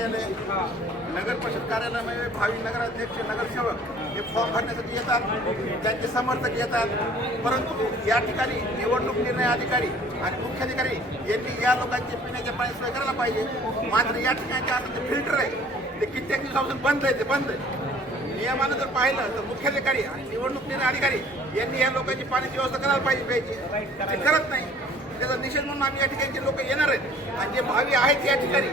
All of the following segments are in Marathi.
कार्यालय, नगर परिषद कार्यालयामध्ये भावी नगराध्यक्ष, नगरसेवक हे फॉर्म भरण्यासाठी येतात, त्यांचे समर्थक येतात. परंतु या ठिकाणी निवडणूक निर्णय अधिकारी आणि मुख्याधिकारी यांनी या लोकांचे पिण्याच्या पाणी सोय करायला पाहिजे. मात्र या ठिकाणचे आता ते फिल्टर आहे ते कित्येक दिवसापासून बंद आहे, ते बंद आहे. नियमानं जर पाहिलं तर मुख्याधिकारी आणि निवडणूक निर्णय अधिकारी यांनी या लोकांची पाण्याची व्यवस्था करायला पाहिजे ते करत नाही. त्याचा निषेध म्हणून आम्ही या ठिकाणचे लोक येणार आहेत. आणि जे भावी आहेत या ठिकाणी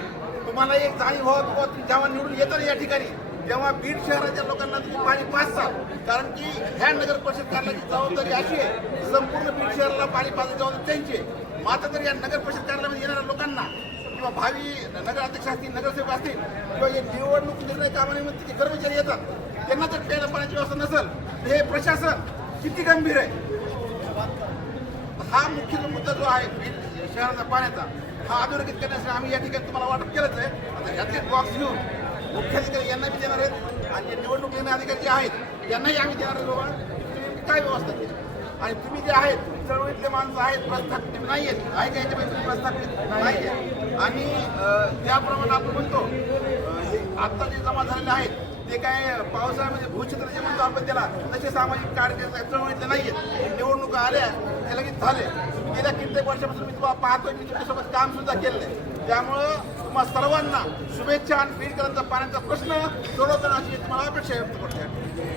तुम्हाला एक जाणीव व्हावं किंवा तुम्ही जेव्हा निवडून येतात या ठिकाणी तेव्हा बीड शहराच्या लोकांना तुम्ही पाणी पाजसाल. कारण की ह्या नगर परिषद कार्यालयाची जबाबदारी अशी आहे संपूर्ण बीड शहराला पाणी पाजण्याची जबाबदारी त्यांची आहे. मात्र तर या नगर परिषद कार्यालयामध्ये येणाऱ्या लोकांना किंवा भावी नगराध्यक्ष असतील, नगरसेवक असतील किंवा हे निवडणूक निर्णय कामानिमित्त जे कर्मचारी येतात त्यांना जर प्यायला पाण्याची व्यवस्था नसेल तर हे प्रशासन किती गंभीर आहे. हा मुख्य मुद्दा जो आहे बीड शहराचा पाण्याचा हा अधोरेखित करण्यासाठी आम्ही या ठिकाणी तुम्हाला वाटप केलंच आहे. आता यातले बॉक्स घेऊन मुख्याधिकारी यांना बी देणार आहेत आणि जे निवडणूक निर्णय अधिकारी जे आहेत त्यांनाही आम्ही देणार आहे. बाबा तुम्ही काय व्यवस्था केली आणि तुम्ही जे आहेत चळवळीतले माणसं आहेत, प्रस्थापित नाही आहेत, आहे का याच्यापैकी तुम्ही प्रस्थापित नाही आहेत. आणि त्याप्रमाणे आपण म्हणतो हे आत्ता जे जमा झालेले आहेत ते काय पावसाळ्यामध्ये भूक्षेत्र जे म्हणतो आपण त्याला तसे सामाजिक कार्यकर्ते चळवळीतले नाही आहेत. निवडणुका आल्या ते लगेच झाले. गेल्या कित्येक वर्षापासून मी तुम्हाला पाहतोय, मी तुमच्यासोबत काम सुद्धा केलेलं आहे. त्यामुळं तुम्हाला सर्वांना शुभेच्छा आणि बीडकरांचा पाण्याचा प्रश्न सोडवताना अशी तुम्हाला अपेक्षा व्यक्त करते.